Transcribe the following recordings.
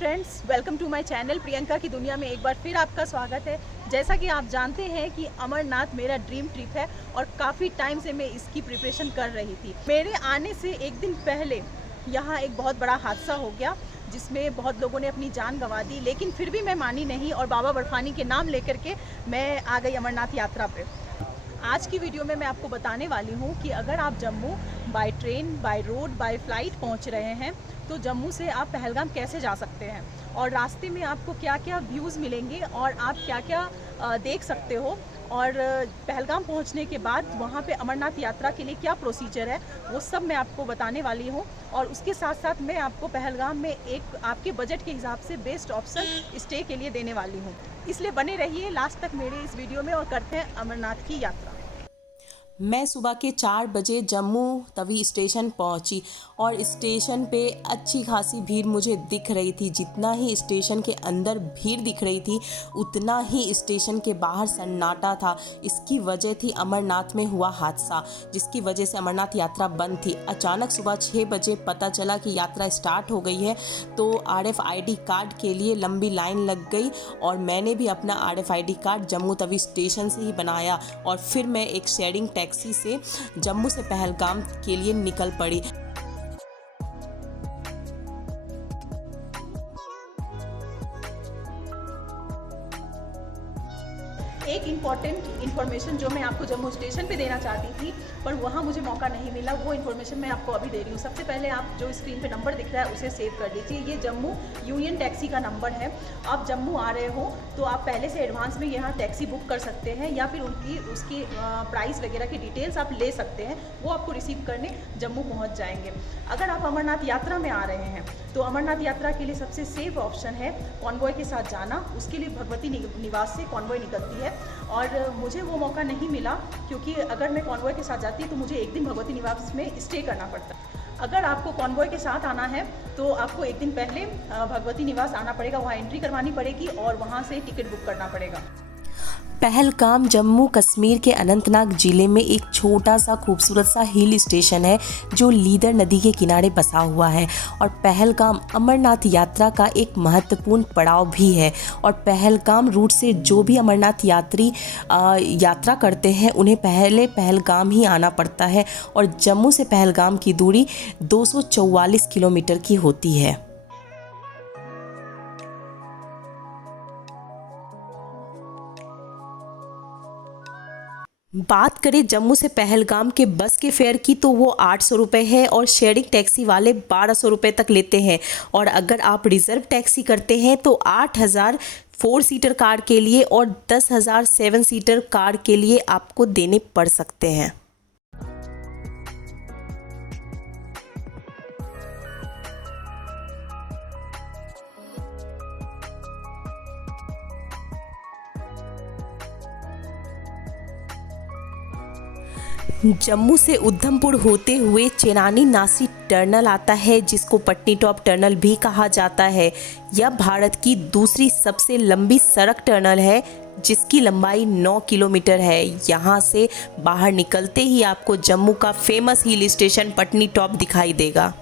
Friends, welcome to my channel Priyanka की दुनिया में एक बार फिर आपका स्वागत है। जैसा कि आप जानते हैं कि अमरनाथ मेरा ड्रीम ट्रिप है और काफ़ी टाइम से मैं इसकी प्रिपरेशन कर रही थी। मेरे आने से एक दिन पहले यहाँ एक बहुत बड़ा हादसा हो गया जिसमें बहुत लोगों ने अपनी जान गंवा दी, लेकिन फिर भी मैं मानी नहीं और बाबा बर्फानी के नाम लेकर के मैं आ गई अमरनाथ यात्रा पे। आज की वीडियो में मैं आपको बताने वाली हूँ कि अगर आप Jammu by train, by road, by flight पहुँच रहे हैं तो जम्मू से आप पहलगाम कैसे जा सकते हैं और रास्ते में आपको क्या क्या व्यूज़ मिलेंगे और आप क्या क्या देख सकते हो, और पहलगाम पहुंचने के बाद वहां पे अमरनाथ यात्रा के लिए क्या प्रोसीजर है वो सब मैं आपको बताने वाली हूं। और उसके साथ साथ मैं आपको पहलगाम में एक आपके बजट के हिसाब से बेस्ट ऑप्शन स्टे के लिए देने वाली हूं, इसलिए बने रहिए लास्ट तक मेरे इस वीडियो में और करते हैं अमरनाथ की यात्रा। मैं सुबह के 4 बजे जम्मू तवी स्टेशन पहुंची और स्टेशन पे अच्छी खासी भीड़ मुझे दिख रही थी। जितना ही स्टेशन के अंदर भीड़ दिख रही थी उतना ही स्टेशन के बाहर सन्नाटा था। इसकी वजह थी अमरनाथ में हुआ हादसा, जिसकी वजह से अमरनाथ यात्रा बंद थी। अचानक सुबह 6 बजे पता चला कि यात्रा स्टार्ट हो गई है, तो RFID कार्ड के लिए लंबी लाइन लग गई और मैंने भी अपना RFID card Jammu Tawi station से ही बनाया और फिर मैं एक शेयरिंग टैक्सी से जम्मू से पहलगाम के लिए निकल पड़ी। एक इम्पॉर्टेंट इन्फॉर्मेशन जो मैं आपको जम्मू स्टेशन पे देना चाहती थी पर वहाँ मुझे मौका नहीं मिला, वो इन्फॉर्मेशन मैं आपको अभी दे रही हूँ। सबसे पहले आप जो स्क्रीन पे नंबर दिख रहा है उसे सेव कर लीजिए। ये जम्मू यूनियन टैक्सी का नंबर है। आप जम्मू आ रहे हो तो आप पहले से एडवांस में यहाँ टैक्सी बुक कर सकते हैं या फिर उसकी प्राइस वगैरह की डिटेल्स आप ले सकते हैं, वो आपको रिसीव करने जम्मू पहुँच जाएंगे। अगर आप अमरनाथ यात्रा में आ रहे हैं तो अमरनाथ यात्रा के लिए सबसे सेफ ऑप्शन है कॉन्वॉय के साथ जाना। उसके लिए भगवती निवास से कॉन्वॉय निकलती है और मुझे वो मौका नहीं मिला क्योंकि अगर मैं कॉन्वॉय के साथ जाती तो मुझे एक दिन भगवती निवास में स्टे करना पड़ता। अगर आपको कॉन्वॉय के साथ आना है तो आपको एक दिन पहले भगवती निवास आना पड़ेगा, वहाँ एंट्री करवानी पड़ेगी और वहाँ से टिकट बुक करना पड़ेगा। पहलगाम जम्मू कश्मीर के अनंतनाग ज़िले में एक छोटा सा खूबसूरत सा हिल स्टेशन है जो लीदर नदी के किनारे बसा हुआ है और पहलगाम अमरनाथ यात्रा का एक महत्वपूर्ण पड़ाव भी है। और पहलगाम रूट से जो भी अमरनाथ यात्री यात्रा करते हैं उन्हें पहले पहलगाम ही आना पड़ता है और जम्मू से पहलगाम की दूरी 244 किलोमीटर की होती है। बात करें जम्मू से पहलगाम के बस के फेयर की तो वो 800 रुपये है और शेयरिंग टैक्सी वाले 1200 रुपये तक लेते हैं। और अगर आप रिज़र्व टैक्सी करते हैं तो 8000 4 सीटर कार के लिए और 10,000 7 सीटर कार के लिए आपको देने पड़ सकते हैं। जम्मू से उधमपुर होते हुए चेनानी नासी टनल आता है जिसको पट्टी टॉप टनल भी कहा जाता है। यह भारत की दूसरी सबसे लंबी सड़क टनल है जिसकी लंबाई 9 किलोमीटर है। यहाँ से बाहर निकलते ही आपको जम्मू का famous hill station Patni top दिखाई देगा।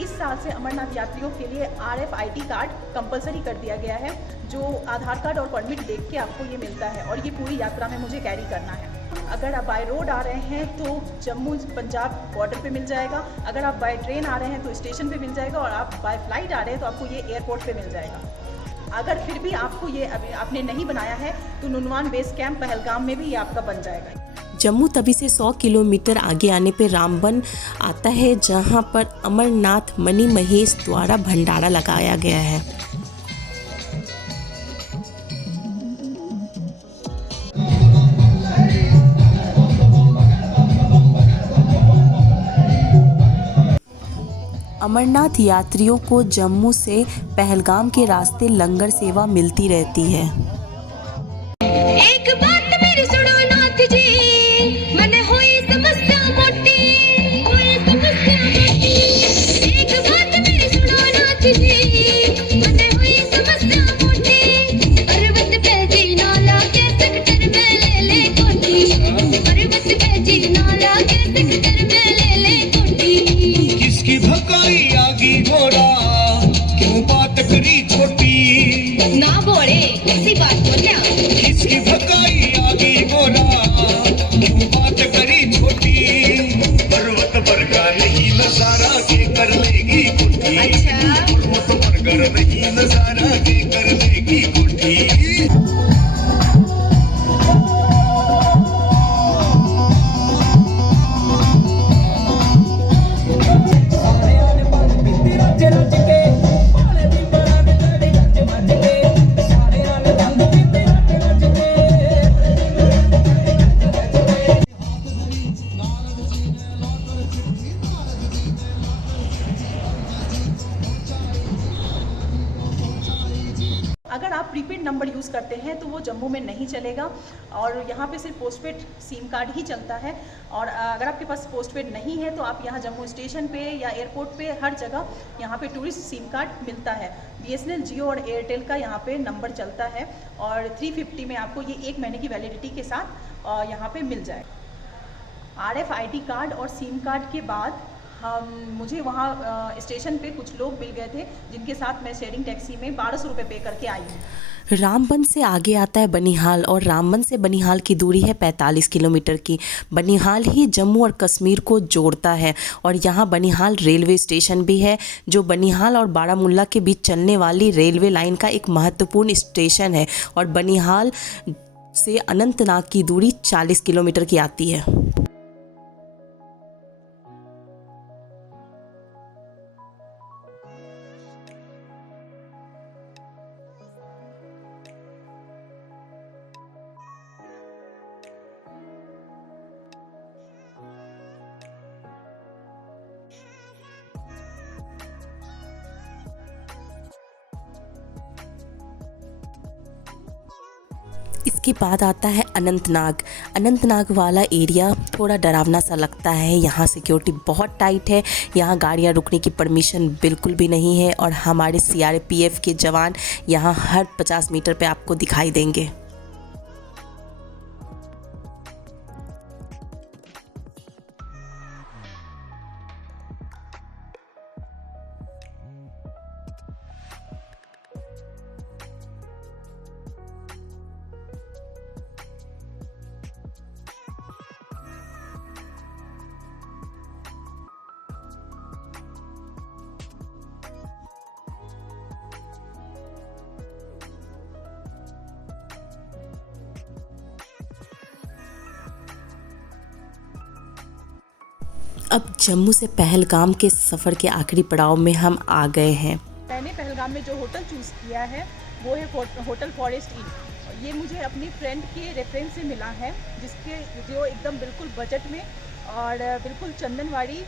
इस साल से अमरनाथ यात्रियों के लिए RFID कार्ड कंपलसरी कर दिया गया है, जो आधार कार्ड और परमिट देख के आपको ये मिलता है और ये पूरी यात्रा में मुझे कैरी करना है। अगर आप बाय रोड आ रहे हैं तो जम्मू पंजाब बॉर्डर पे मिल जाएगा, अगर आप बाय ट्रेन आ रहे हैं तो स्टेशन पे मिल जाएगा और आप बाय फ्लाइट आ रहे हैं तो आपको ये एयरपोर्ट पे मिल जाएगा। अगर फिर भी आपको ये आपने नहीं बनाया है तो नुनवान बेस कैंप पहलगाम में भी ये आपका बन जाएगा। जम्मू तवी से 100 किलोमीटर आगे आने पे रामबन आता है जहां पर अमरनाथ मणि महेश द्वारा भंडारा लगाया गया है। अमरनाथ यात्रियों को जम्मू से पहलगाम के रास्ते लंगर सेवा मिलती रहती है। एक बात मेरी सुनो नाथ जी, मन होई समस्या मोटी, होई समस्या मोटी। एक बात मेरी सुनो नाथ जी, मन होई समस्या मोटी। पर्वत पे जीना के सेक्टर में ले कोठी, पर्वत पे जीना के सेक्टर में ले कोठी। किसकी भकाई आगी घोड़ा, क्यों बात करी छोटी। ना बोले ऐसी बात बोलना। किसकी भकाई आगी घोड़ा, क्यों बात करी छोटी। पर्वत पर का नहीं नजारा के कर लेगी कुटी। अच्छा। पर्वत पर कर नहीं नजारा के कर लेगी कुटी। अगर आप प्रीपेड नंबर यूज़ करते हैं तो वो जम्मू में नहीं चलेगा और यहाँ पे सिर्फ पोस्टपेड सिम कार्ड ही चलता है। और अगर आपके पास पोस्टपेड नहीं है तो आप यहाँ जम्मू स्टेशन पे या एयरपोर्ट पे हर जगह यहाँ पे टूरिस्ट सिम कार्ड मिलता है। BSNL, जियो और एयरटेल का यहाँ पे नंबर चलता है और 350 में आपको ये 1 महीने की वैलिडिटी के साथ यहाँ पे मिल जाएगा। RFID कार्ड और सिम कार्ड के बाद मुझे वहाँ स्टेशन पे कुछ लोग मिल गए थे जिनके साथ मैं शेयरिंग टैक्सी में 1200 रुपये पे करके आई हूँ। रामबन से आगे आता है बनिहाल और रामबन से बनिहाल की दूरी है 45 किलोमीटर की। बनिहाल ही जम्मू और कश्मीर को जोड़ता है और यहाँ बनिहाल रेलवे स्टेशन भी है जो बनिहाल और बारामुल्ला के बीच चलने वाली रेलवे लाइन का एक महत्वपूर्ण स्टेशन है। और बनिहाल से अनंतनाग की दूरी 40 किलोमीटर की आती है। इसके बाद आता है अनंतनाग। अनंतनाग वाला एरिया थोड़ा डरावना सा लगता है। यहाँ सिक्योरिटी बहुत टाइट है, यहाँ गाड़ियाँ रुकने की परमिशन बिल्कुल भी नहीं है और हमारे CRPF के जवान यहाँ हर 50 मीटर पे आपको दिखाई देंगे। अब जम्मू से पहलगाम के सफ़र के आखिरी पड़ाव में हम आ गए हैं। मैंने पहलगाम में जो होटल चूज़ किया है वो है होटल फॉरेस्ट इन। ये मुझे अपनी फ्रेंड के रेफरेंस से मिला है जो एकदम बिल्कुल बजट में और बिल्कुल चंदनवाड़ी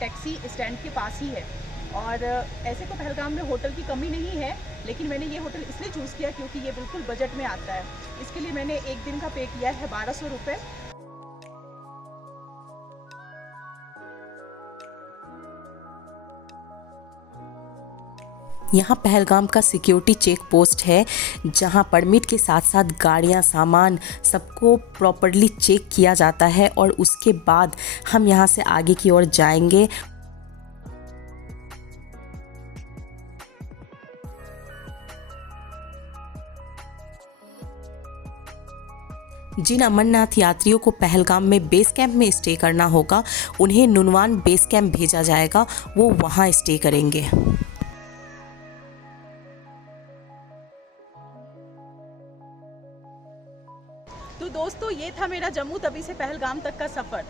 टैक्सी स्टैंड के पास ही है। और ऐसे तो पहलगाम में होटल की कमी नहीं है, लेकिन मैंने ये होटल इसलिए चूज़ किया क्योंकि ये बिल्कुल बजट में आता है। इसके लिए मैंने एक दिन का पे किया है 1200 रुपये। यहाँ पहलगाम का सिक्योरिटी चेक पोस्ट है जहाँ परमिट के साथ साथ गाड़ियाँ, सामान सबको प्रॉपर्ली चेक किया जाता है और उसके बाद हम यहाँ से आगे की ओर जाएंगे। जिन अमरनाथ यात्रियों को पहलगाम में बेस कैंप में स्टे करना होगा उन्हें नुनवान बेस कैंप भेजा जाएगा, वो वहाँ स्टे करेंगे। तो दोस्तों ये था मेरा जम्मू तवी से पहलगाम तक का सफ़र।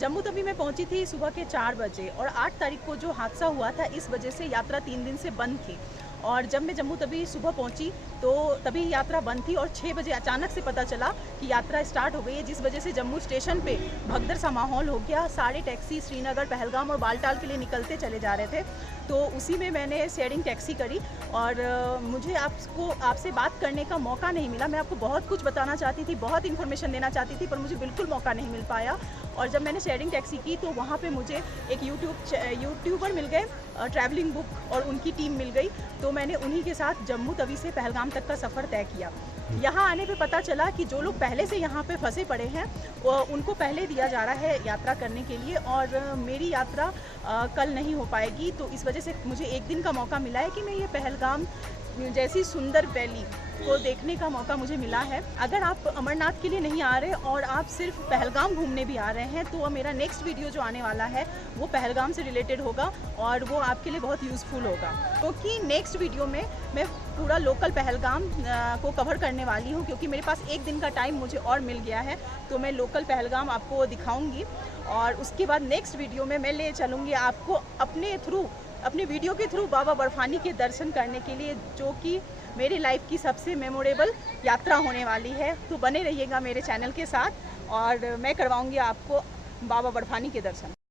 जम्मू तवी में पहुंची थी सुबह के 4 बजे और 8 तारीख को जो हादसा हुआ था इस वजह से यात्रा 3 दिन से बंद थी। और जब मैं जम्मू तवी सुबह पहुंची तो तभी यात्रा बंद थी और 6 बजे अचानक से पता चला कि यात्रा स्टार्ट हो गई है, जिस वजह से जम्मू स्टेशन पे भगदड़ सा माहौल हो गया। सारे टैक्सी श्रीनगर, पहलगाम और बालटाल के लिए निकलते चले जा रहे थे। तो उसी में मैंने शेयरिंग टैक्सी करी और मुझे आपसे बात करने का मौका नहीं मिला। मैं आपको बहुत कुछ बताना चाहती थी, बहुत इन्फॉर्मेशन देना चाहती थी, पर मुझे बिल्कुल मौका नहीं मिल पाया। और जब मैंने शेयरिंग टैक्सी की तो वहाँ पे मुझे एक यूट्यूबर मिल गए, ट्रैवलिंग बुक, और उनकी टीम मिल गई। तो मैंने उन्हीं के साथ जम्मू तवी से पहलगाम तक का सफ़र तय किया। यहाँ आने पे पता चला कि जो लोग पहले से यहाँ पे फंसे पड़े हैं उनको पहले दिया जा रहा है यात्रा करने के लिए, और मेरी यात्रा कल नहीं हो पाएगी। तो इस वजह से मुझे एक दिन का मौका मिला है कि मैं ये पहलगाम जैसी सुंदर वैली को देखने का मौका मुझे मिला है। अगर आप अमरनाथ के लिए नहीं आ रहे और आप सिर्फ पहलगाम घूमने भी आ रहे हैं तो मेरा नेक्स्ट वीडियो जो आने वाला है वो पहलगाम से रिलेटेड होगा और वो आपके लिए बहुत यूज़फुल होगा, क्योंकि नेक्स्ट वीडियो में मैं पूरा लोकल पहलगाम को कवर करने वाली हूँ, क्योंकि मेरे पास एक दिन का टाइम मुझे और मिल गया है। तो मैं लोकल पहलगाम आपको दिखाऊँगी और उसके बाद नेक्स्ट वीडियो में मैं ले चलूँगी आपको अपने वीडियो के थ्रू बाबा बर्फानी के दर्शन करने के लिए, जो कि मेरी लाइफ की सबसे मेमोरेबल यात्रा होने वाली है। तो बने रहिएगा मेरे चैनल के साथ और मैं करवाऊंगी आपको बाबा बर्फानी के दर्शन।